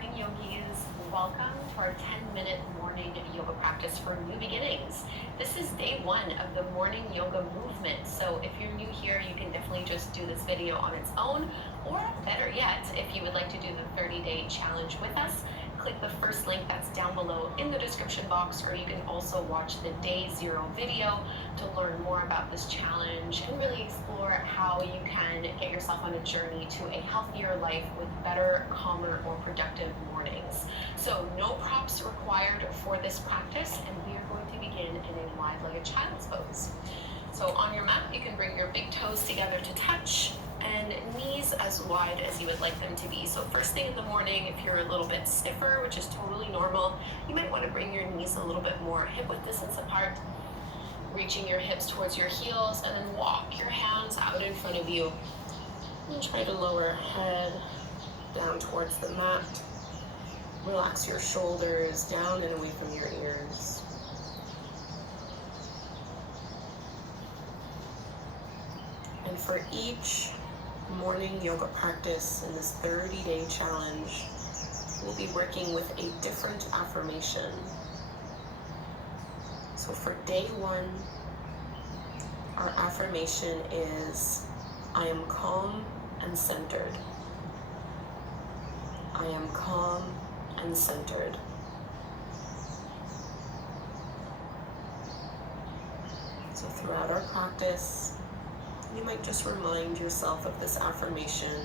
morning, yogis. Welcome to our 10-minute morning yoga practice for new beginnings. This is day one of the morning yoga movement. So if you're new here, you can definitely just do this video on its own, or better yet, if you would like to do the 30-day challenge with us, click the first link that's down below in the description box, or you can also watch the day 0 video to learn more about this challenge and really explore how you can get yourself on a journey to a healthier life with better, calmer, or productive mornings. So no props required for this practice, and we are going to begin in a wide-legged child's pose. So on your mat, you can bring your big toes together to touch, and knees as wide as you would like them to be. So first thing in the morning, if you're a little bit stiffer, which is totally normal, you might want to bring your knees a little bit more hip-width distance apart, reaching your hips towards your heels, and then walk your hands out in front of you. And try to lower head down towards the mat. Relax your shoulders down and away from your ears. And for each morning yoga practice in this 30-day challenge, we'll be working with a different affirmation. So for day 1, our affirmation is, I am calm and centered. I am calm and centered. So throughout our practice, you might just remind yourself of this affirmation,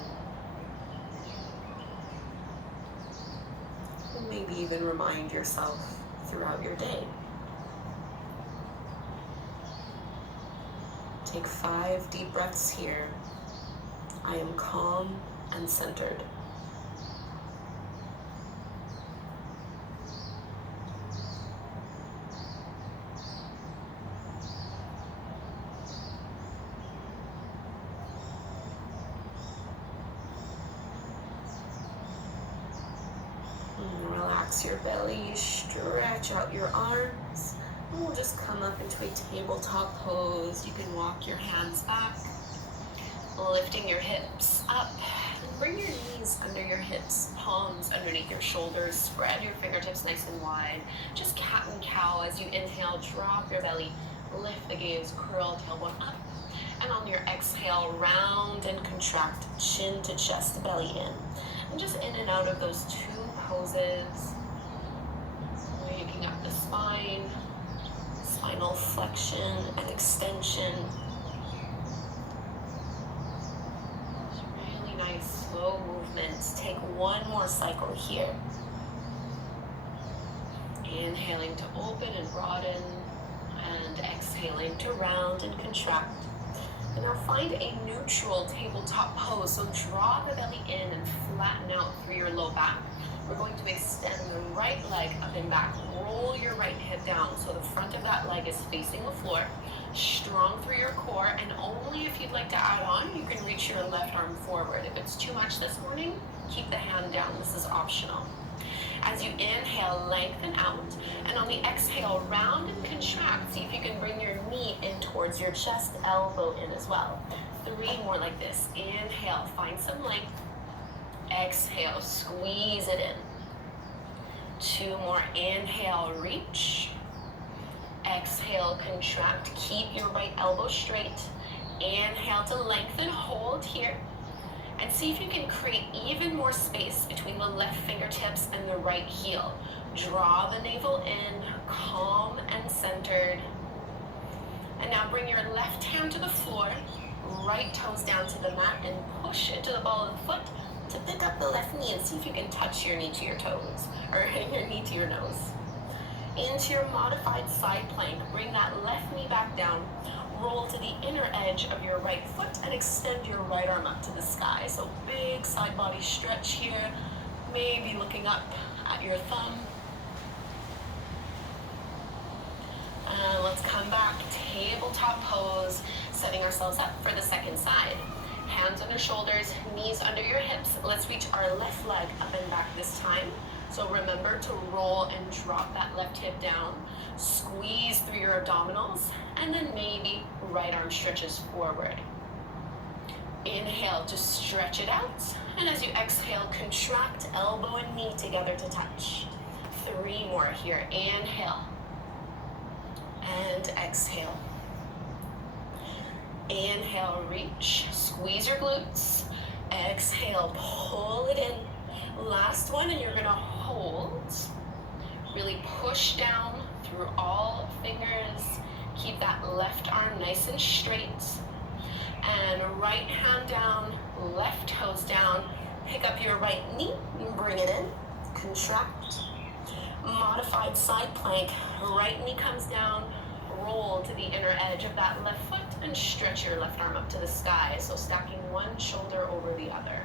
and maybe even remind yourself throughout your day. Take 5 deep breaths here. I am calm and centered. Relax your belly, stretch out your arms, and we'll just come up into a tabletop pose. You can walk your hands back, lifting your hips up, and bring your knees under your hips, palms underneath your shoulders, spread your fingertips nice and wide. Just cat and cow as you inhale, drop your belly, lift the gaze, curl tailbone up, and on your exhale, round and contract, chin to chest, belly in. And just in and out of those 2 poses, waking up the spine, spinal flexion and extension. Really nice slow movements. Take one more cycle here. Inhaling to open and broaden, and exhaling to round and contract. And now find a neutral tabletop pose. So draw the belly in and flatten out through your low back. We're going to extend the right leg up and back. Roll your right hip down so the front of that leg is facing the floor. Strong through your core, and only if you'd like to add on, you can reach your left arm forward. If it's too much this morning, keep the hand down. This is optional. As you inhale, lengthen out, and on the exhale, round and contract. See if you can bring your knee in towards your chest, elbow in as well. 3 more like this. Inhale, find some length. Exhale, squeeze it in. 2 more. Inhale, reach. Exhale, contract. Keep your right elbow straight. Inhale to lengthen, hold here. And see if you can create even more space between the left fingertips and the right heel. Draw the navel in, calm and centered. And now bring your left hand to the floor, right toes down to the mat, and push into the ball of the foot to pick up the left knee, and see if you can touch your knee to your toes, or your knee to your nose. Into your modified side plank, bring that left knee back down. Roll to the inner edge of your right foot and extend your right arm up to the sky. So big side body stretch here, maybe looking up at your thumb. And let's come back, tabletop pose, setting ourselves up for the second side. Hands under shoulders, knees under your hips. Let's reach our left leg up and back this time. So remember to roll and drop that left hip down. Squeeze through your abdominals, and then maybe right arm stretches forward. Inhale to stretch it out. And as you exhale, contract elbow and knee together to touch. 3 more here. Inhale. And exhale. Inhale, reach. Squeeze your glutes. Exhale, pull it in. Last one, and you're going to hold. Really push down through all fingers. Keep that left arm nice and straight. And right hand down, left toes down. Pick up your right knee and bring it in. Contract. Modified side plank. Right knee comes down. Roll to the inner edge of that left foot and stretch your left arm up to the sky. So stacking one shoulder over the other.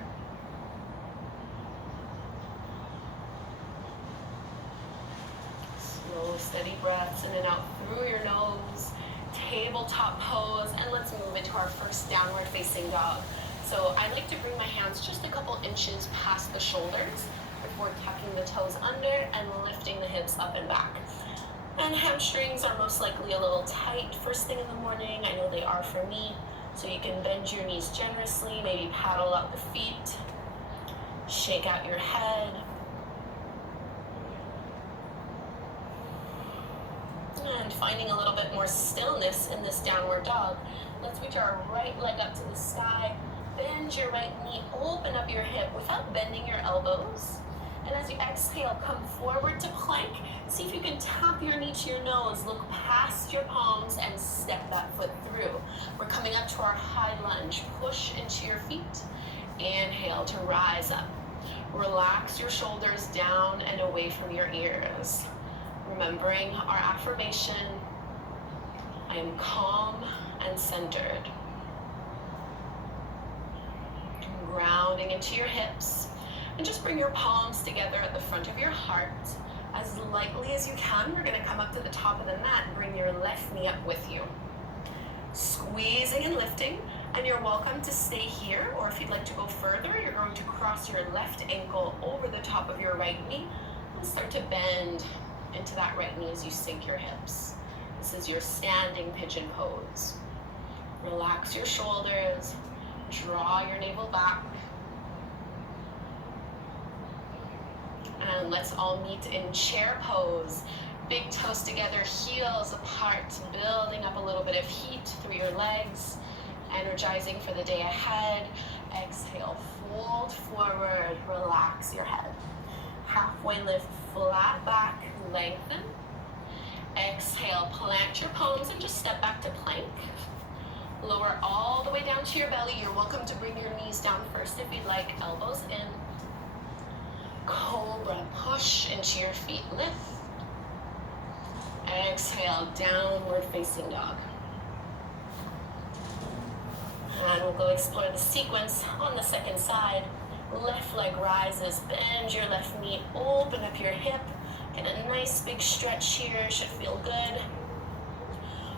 Slow, steady breaths in and out through your nose. Tabletop pose, and let's move into our first downward facing dog. So I like to bring my hands just a couple inches past the shoulders before tucking the toes under and lifting the hips up and back. And hamstrings are most likely a little tight first thing in the morning. I know they are for me. So you can bend your knees generously, maybe paddle out the feet, shake out your head. And finding a little bit more stillness in this downward dog. Let's reach our right leg up to the sky. Bend your right knee, open up your hip without bending your elbows. And as you exhale, come forward to plank. See if you can tap your knee to your nose, look past your palms and step that foot through. We're coming up to our high lunge. Push into your feet. Inhale to rise up. Relax your shoulders down and away from your ears. Remembering our affirmation, I am calm and centered. Grounding into your hips. And just bring your palms together at the front of your heart. As lightly as you can, we're going to come up to the top of the mat and bring your left knee up with you. Squeezing and lifting, and you're welcome to stay here, or if you'd like to go further, you're going to cross your left ankle over the top of your right knee and start to bend into that right knee as you sink your hips. This is your standing pigeon pose. Relax your shoulders, draw your navel back. And let's all meet in chair pose. Big toes together, heels apart, building up a little bit of heat through your legs, energizing for the day ahead. Exhale, fold forward, relax your head. Halfway lift, flat back, lengthen. Exhale, plant your palms and just step back to plank. Lower all the way down to your belly. You're welcome to bring your knees down first if you'd like, elbows in. Cobra, push into your feet, lift. Exhale, downward facing dog. And we'll go explore the sequence on the second side. Left leg rises, bend your left knee, open up your hip. Get a nice big stretch here, should feel good.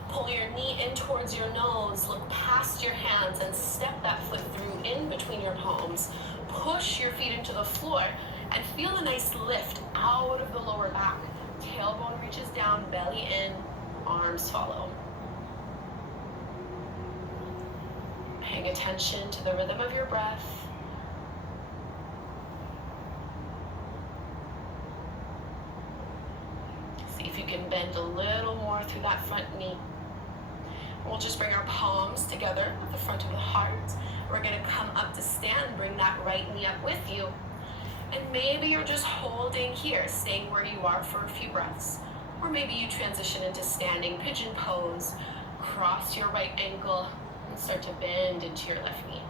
Pull your knee in towards your nose, look past your hands and step that foot through in between your palms. Push your feet into the floor and feel a nice lift out of the lower back. Tailbone reaches down, belly in, arms follow. Paying attention to the rhythm of your breath. See if you can bend a little more through that front knee. We'll just bring our palms together at the front of the heart. We're going to come up to stand, bring that right knee up with you. And maybe you're just holding here, staying where you are for a few breaths. Or maybe you transition into standing pigeon pose, cross your right ankle, and start to bend into your left knee.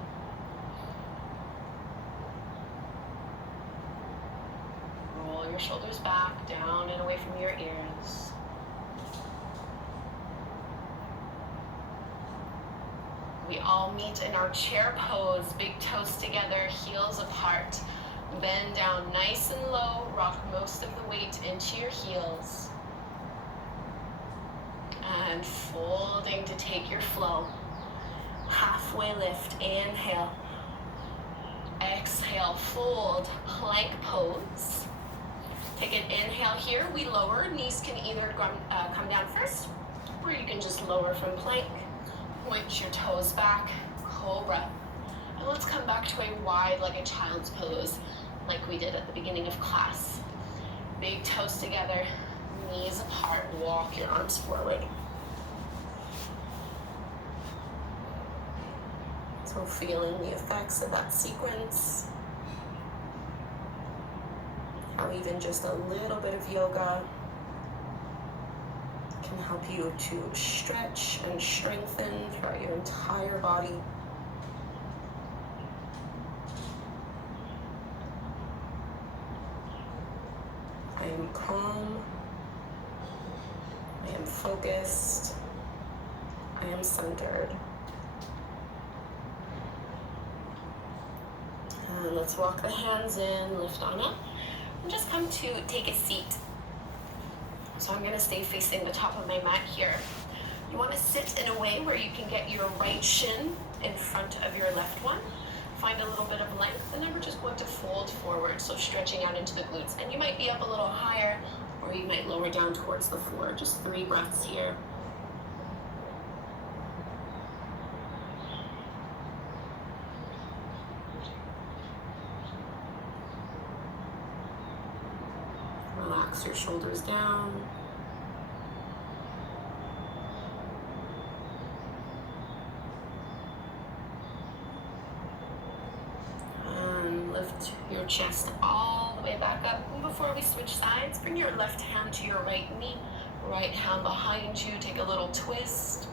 Roll your shoulders back, down and away from your ears. We all meet in our chair pose, big toes together, heels apart. Bend down nice and low, rock most of the weight into your heels. And folding to take your flow. Halfway lift, inhale. Exhale, fold, plank pose. Take an inhale here, we lower. Knees can either come down first, or you can just lower from plank. Point your toes back, cobra. And let's come back to a wide-legged child's pose like we did at the beginning of class. Big toes together, knees apart, walk your arms forward. So feeling the effects of that sequence. How even just a little bit of yoga can help you to stretch and strengthen throughout your entire body. I am calm. I am focused. I am centered. And let's walk the hands in, lift on up, and just come to take a seat. So I'm going to stay facing the top of my mat here. You want to sit in a way where you can get your right shin in front of your left one. Find a little bit of length, and then we're just going to fold forward, so stretching out into the glutes. And you might be up a little higher, or you might lower down towards the floor. Just 3 breaths here. Relax your shoulders down. And lift your chest all the way back up. And before we switch sides, bring your left hand to your right knee, right hand behind you. Take a little twist.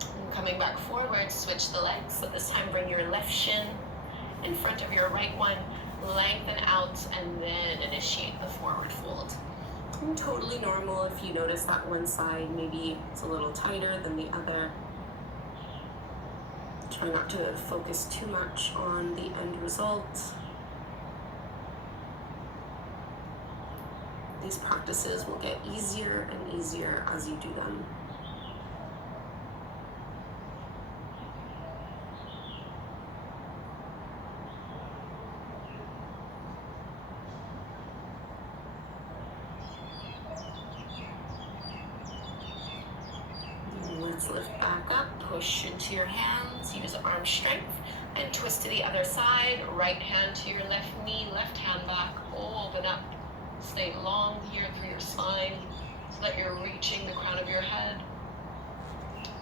And coming back forward, switch the legs. So this time bring your left shin in front of your right one. Lengthen out and then initiate the forward fold. And totally normal if you notice that one side maybe it's a little tighter than the other. Try not to focus too much on the end result. These practices will get easier and easier as you do them. Let's lift back up, push into your hands, use arm strength, and twist to the other side. Right hand to your left knee, left hand back, open up. Stay long here through your spine so that you're reaching the crown of your head.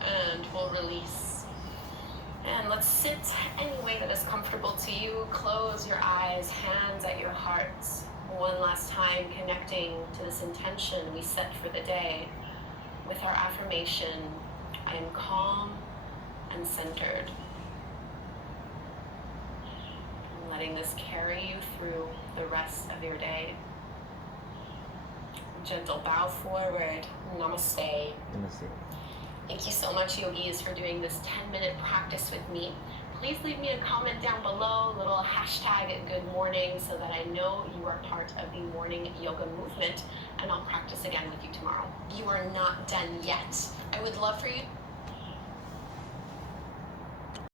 And we'll release. And let's sit any way that is comfortable to you. Close your eyes, hands at your hearts. One last time, connecting to this intention we set for the day with our affirmation, I am calm and centered. Letting this carry you through the rest of your day. Gentle bow forward. Namaste. Namaste. Thank you so much, yogis, for doing this 10-minute practice with me. Please leave me a comment down below, little hashtag good morning, so that I know you are part of the morning yoga movement, and I'll practice again with you tomorrow. You are not done yet. I would love for you